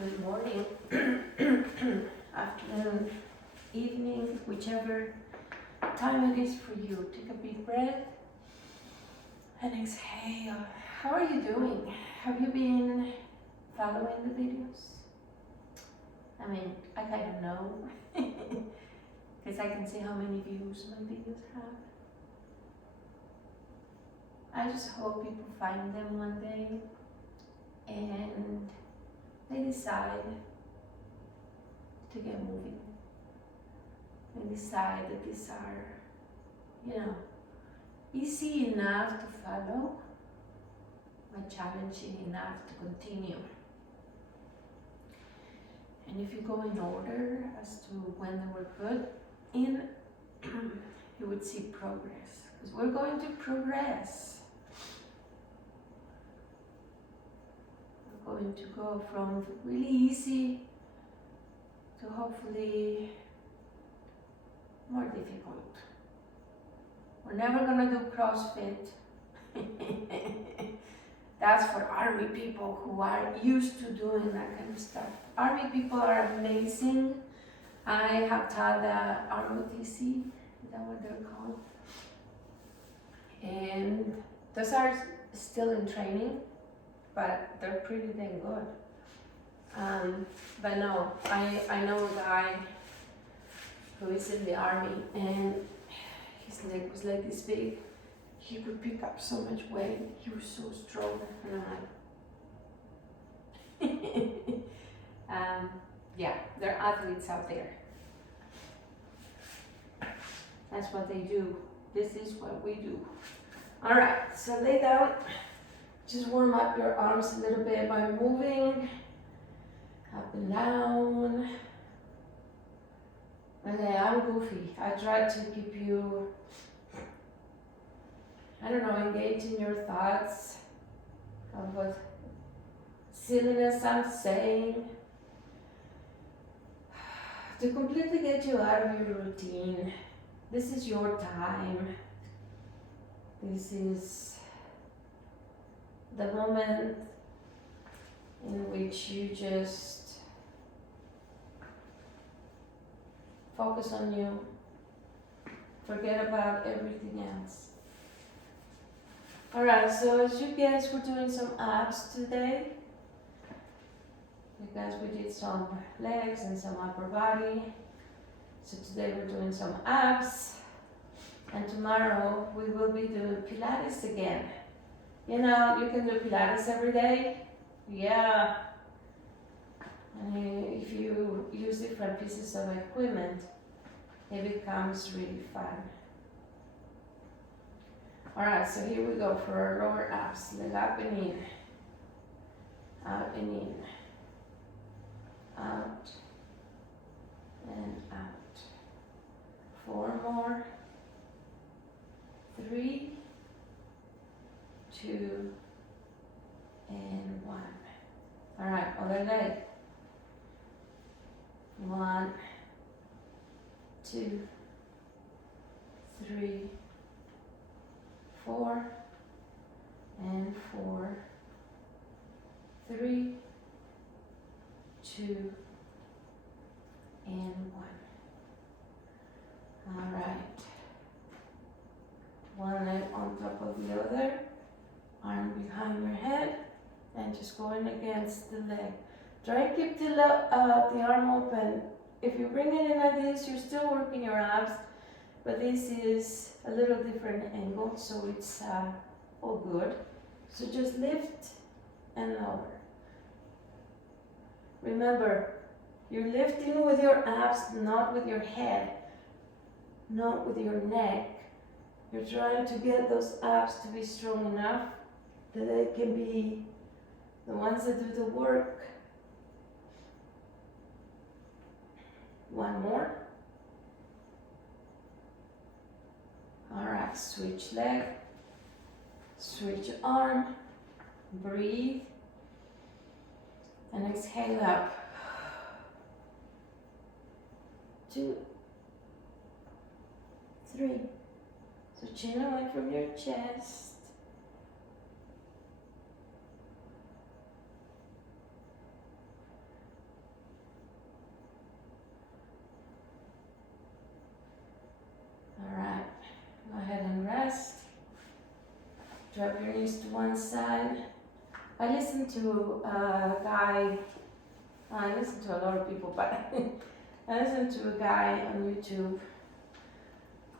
Good morning, afternoon, evening, whichever time it is for you. Take a big breath and exhale. How are you doing? Have you been following the videos? I mean, I kind of know because I can see how many views my videos have. I just hope people find them one day and they decide to get moving. They decide that these are, easy enough to follow, but challenging enough to continue. And if you go in order as to when they were put in, you would see progress. Because we're going to progress. We're going to go from really easy to hopefully more difficult. We're never gonna do CrossFit. That's for army people who are used to doing that kind of stuff. Army people are amazing. I have taught the ROTC, is that what they're called? And those are still in training, but they're pretty dang good. But no, I know a guy who is in the army and his leg was like this big. He could pick up so much weight. He was so strong. And I'm like, yeah, there are athletes out there. That's what they do. This is what we do. All right, so lay down. Just warm up your arms a little bit by moving up and down. Okay, I'm goofy. I try to keep you, engaged in your thoughts of what silliness I'm saying, to completely get you out of your routine. This is your time. This is the moment in which you just focus on you, forget about everything else. Alright, so as you guys, we're doing some abs today. Because we did some legs and some upper body. So today we're doing some abs. And tomorrow we will be doing Pilates again. You know, you can do Pilates every day. Yeah. And if you use different pieces of equipment, it becomes really fun. Alright, so here we go for our lower abs. Leg up and in. Out and in. Out and out. 4 more. 3, 2, and 1. Alright, other leg. 1, 2, 3, 4, and 4, 3, 2, and 1. Alright. One leg on top of the other, arm behind your head, and just going against the leg. Try and keep the arm open. If you bring it in like this, you're still working your abs, but this is a little different angle, so it's all good. So just lift and lower. Remember, you're lifting with your abs, not with your head, not with your neck. You're trying to get those abs to be strong enough that they can be the ones that do the work. 1 more. Alright, switch leg, switch arm, breathe, and exhale up. 2, 3. So chin away from your chest. chest. Drop your knees to one side. I listen to a guy, I listen to a lot of people, but I listen to a guy on YouTube,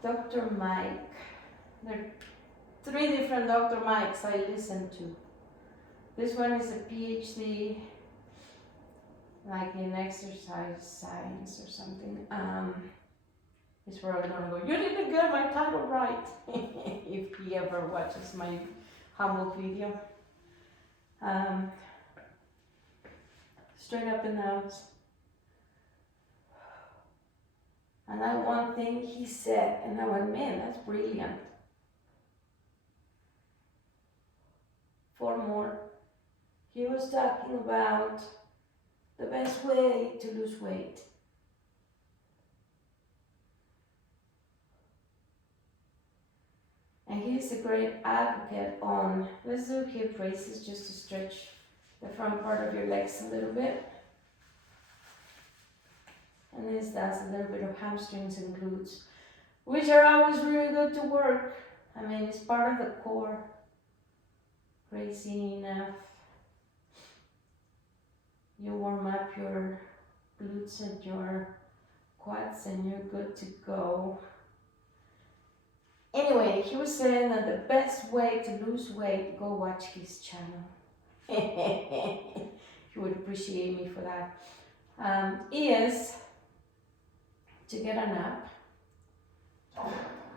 Dr. Mike. There are 3 different Dr. Mikes I listen to. This one is a PhD, like in exercise science or something. It's where I'm gonna go, you didn't get my title right, if he ever watches my humble video. Straight up and out. And that one thing he said, and I went, man, that's brilliant. 4 more. He was talking about the best way to lose weight. And he's a great advocate on, let's do hip raises just to stretch the front part of your legs a little bit. And this does a little bit of hamstrings and glutes, which are always really good to work. I mean, it's part of the core. Crazy enough. You warm up your glutes and your quads and you're good to go. Anyway, he was saying that the best way to lose weight, go watch his channel. He would appreciate me for that. Is to get a nap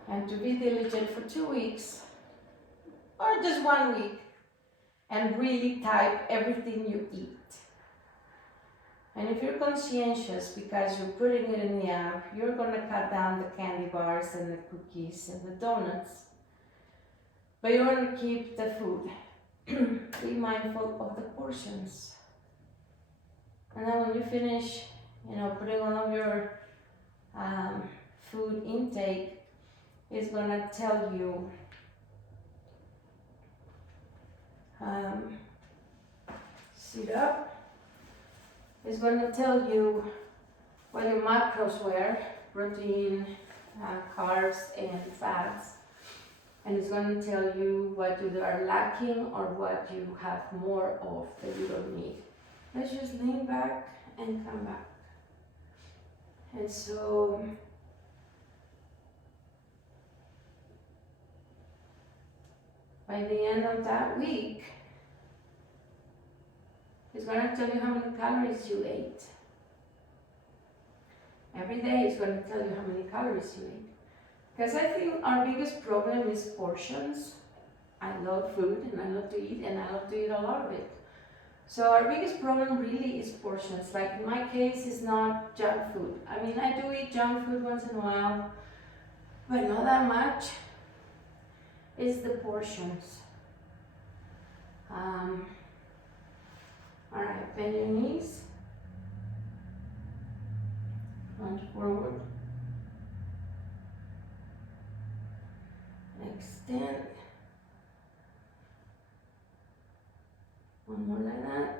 and to be diligent for 2 weeks or just 1 week and really type everything you eat. And if you're conscientious because you're putting it in the app, you're going to cut down the candy bars and the cookies and the donuts. But you're going to keep the food. Be mindful of the portions. And then when you finish, putting all of your food intake, it's going to tell you sit up. It's going to tell you what your macros were, protein, carbs, and fats. And it's going to tell you what you are lacking or what you have more of that you don't need. Let's just lean back and come back. And so, by the end of that week, it's going to tell you how many calories you ate. Every day it's going to tell you how many calories you ate. Because I think our biggest problem is portions. I love food and I love to eat and I love to eat a lot of it. So our biggest problem really is portions. Like in my case, it's not junk food. I mean, I do eat junk food once in a while, but not that much. It's the portions. Alright, bend your knees. Lunge forward. Extend. One more like that.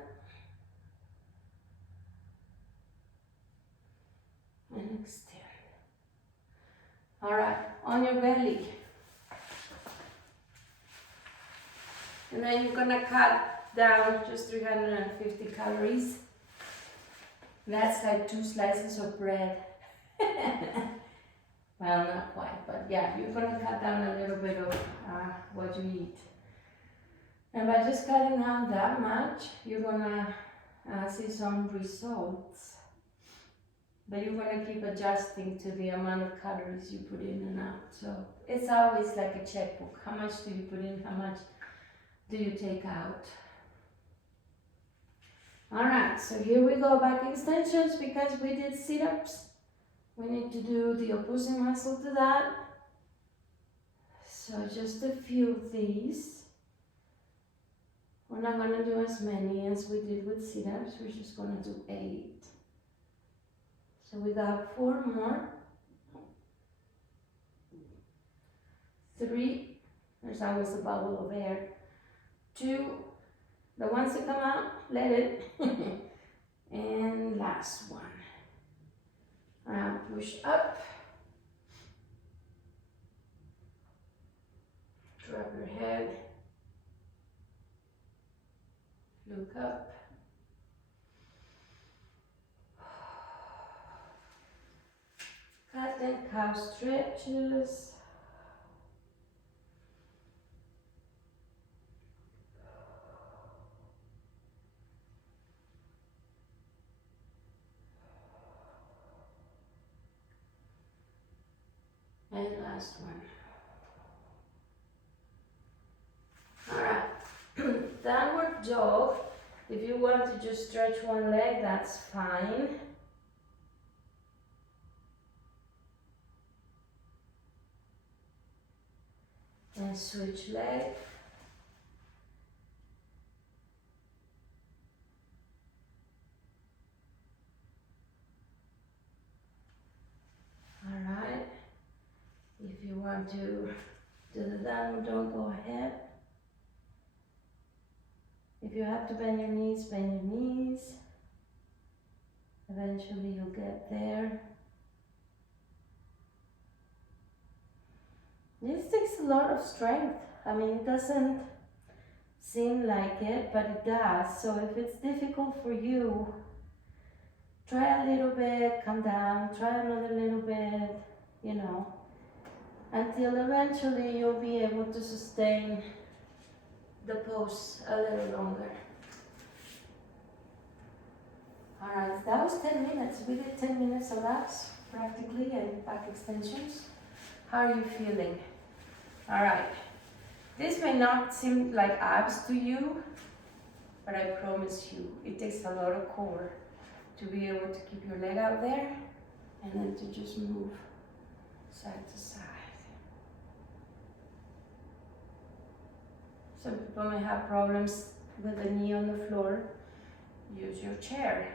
And extend. Alright, on your belly. And then you're gonna cut down just 350 calories. That's like 2 slices of bread. Well, not quite, but yeah, you're gonna cut down a little bit of what you eat. And by just cutting down that much, you're gonna see some results. But you're gonna keep adjusting to the amount of calories you put in and out. So it's always like a checkbook. How much do you put in? How much do you take out? Alright, so here we go, back extensions, because we did sit-ups. We need to do the opposing muscle to that. So just a few of these. We're not going to do as many as we did with sit-ups, we're just going to do 8. So we got 4 more. 3, there's always a bubble of air. 2, the ones that come out, let it. And last one. Push up. drop your head, look up. Cat and cow stretches. And last one. Alright, downward dog. If you want to just stretch one leg, that's fine. And switch leg. Alright, if you want to do the downward dog, go ahead. If you have to bend your knees, bend your knees. Eventually you'll get there. This takes a lot of strength. I mean, it doesn't seem like it, but it does. So if it's difficult for you, try a little bit, come down, try another little bit, you know, until eventually you'll be able to sustain the pose a little longer. Alright, that was 10 minutes. We did 10 minutes of laps practically and back extensions. How are you feeling? Alright, this may not seem like abs to you, but I promise you, it takes a lot of core to be able to keep your leg out there and then to just move side to side. Some people may have problems with the knee on the floor. Use your chair.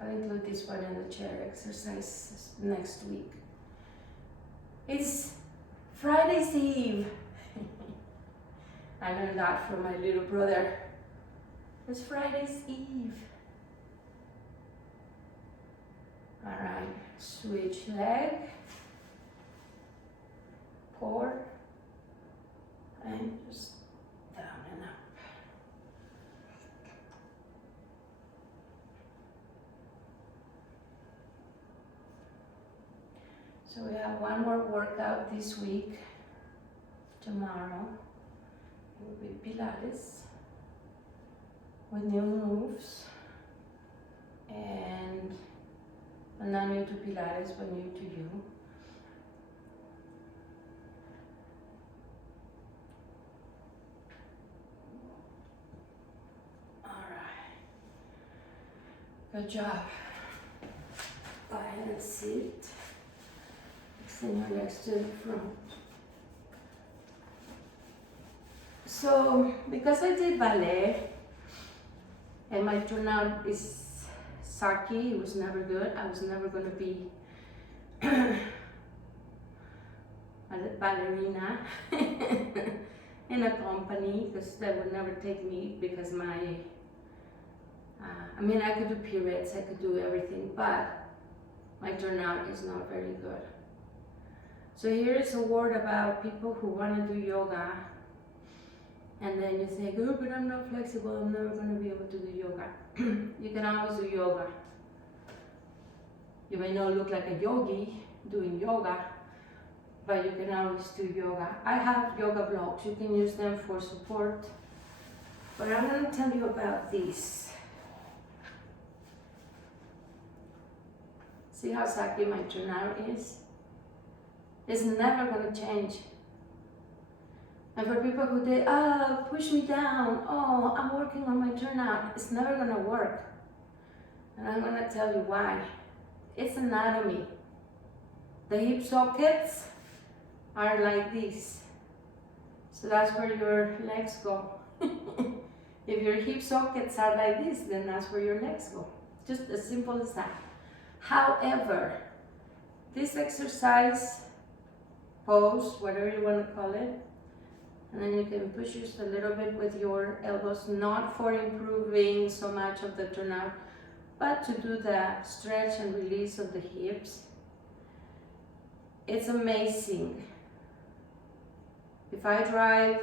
I'll include this one in the chair exercise next week. It's Friday's Eve. I learned that from my little brother. It's Friday's Eve. Alright, switch leg. Core. And just down and up. So we have one more workout this week. Tomorrow it will be Pilates with new moves, and I'm not new to Pilates, but new to you. Good job. Go ahead and sit. Extend your legs to the front. So, because I did ballet and my turnout is sucky, it was never good. I was never going to be a ballerina in a company, because they would never take me because I mean, I could do pirouettes, I could do everything, but my turnout is not very good. So here is a word about people who want to do yoga, and then you think, oh, but I'm not flexible, I'm never going to be able to do yoga. You can always do yoga. You may not look like a yogi doing yoga, but you can always do yoga. I have yoga blocks, you can use them for support, but I'm going to tell you about this. See how sucky my turnout is? It's never going to change. And for people who say, oh, push me down, oh, I'm working on my turnout, it's never going to work. And I'm going to tell you why. It's anatomy. The hip sockets are like this. So that's where your legs go. If your hip sockets are like this, then that's where your legs go. Just as simple as that. However, this exercise, pose, whatever you want to call it, and then you can push just a little bit with your elbows, not for improving so much of the turnout, but to do the stretch and release of the hips. It's amazing If I drive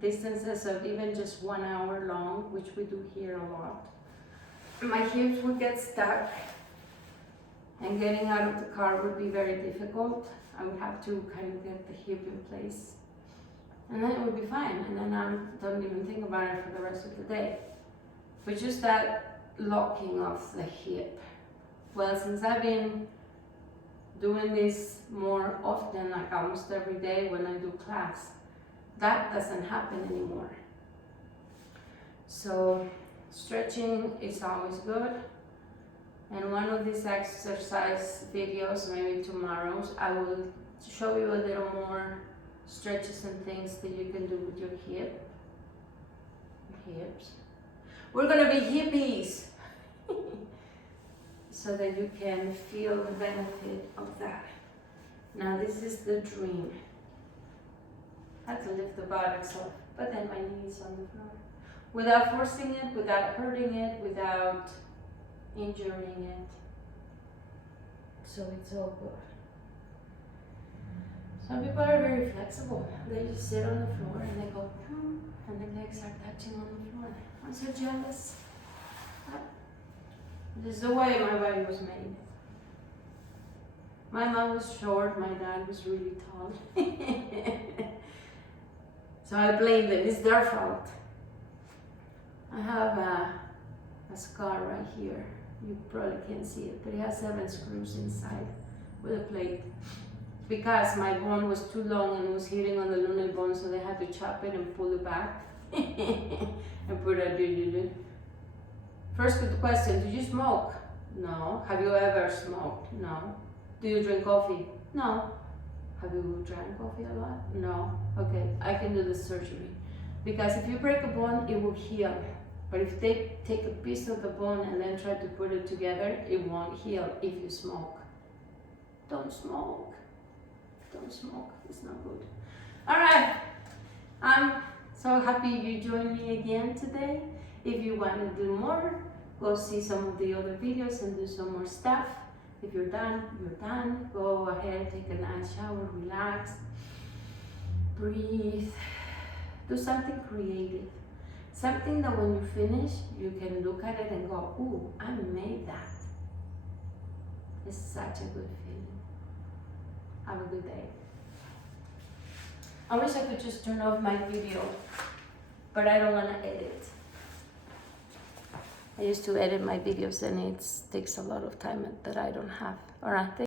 distances of even just 1 hour long, which we do here a lot, my hips would get stuck and getting out of the car would be very difficult. I would have to kind of get the hip in place. And then it would be fine. And then I don't even think about it for the rest of the day. But just that locking of the hip. Well, since I've been doing this more often, like almost every day when I do class, that doesn't happen anymore. So stretching is always good. And one of these exercise videos, maybe tomorrow's, I will show you a little more stretches and things that you can do with your hips. We're gonna be hippies, so that you can feel the benefit of that. Now this is the dream. I had to lift the buttocks up, but then my knees on the floor. Without forcing it, without hurting it, without injuring it. So it's all good. Some people are very flexible. They just sit on the floor and they go, and their legs are touching on the floor. I'm so jealous. This is the way my body was made. My mom was short, my dad was really tall. So I blame them, it's their fault. I have a scar right here. You probably can't see it, but it has 7 screws inside with a plate. Because my bone was too long and was hitting on the lunate bone, so they had to chop it and pull it back and put it. First good question, do you smoke? No. Have you ever smoked? No. Do you drink coffee? No. Have you drank coffee a lot? No. Okay, I can do the surgery. Because if you break a bone, it will heal. But if they take a piece of the bone and then try to put it together, it won't heal if you smoke. Don't smoke. Don't smoke, it's not good. All right, I'm so happy you joined me again today. If you want to do more, go see some of the other videos and do some more stuff. If you're done, you're done. Go ahead, take a nice shower, relax, breathe, do something creative. Something that when you finish, you can look at it and go, ooh, I made that. It's such a good feeling. Have a good day. I wish I could just turn off my video, but I don't want to edit. I used to edit my videos and it takes a lot of time that I don't have. All right.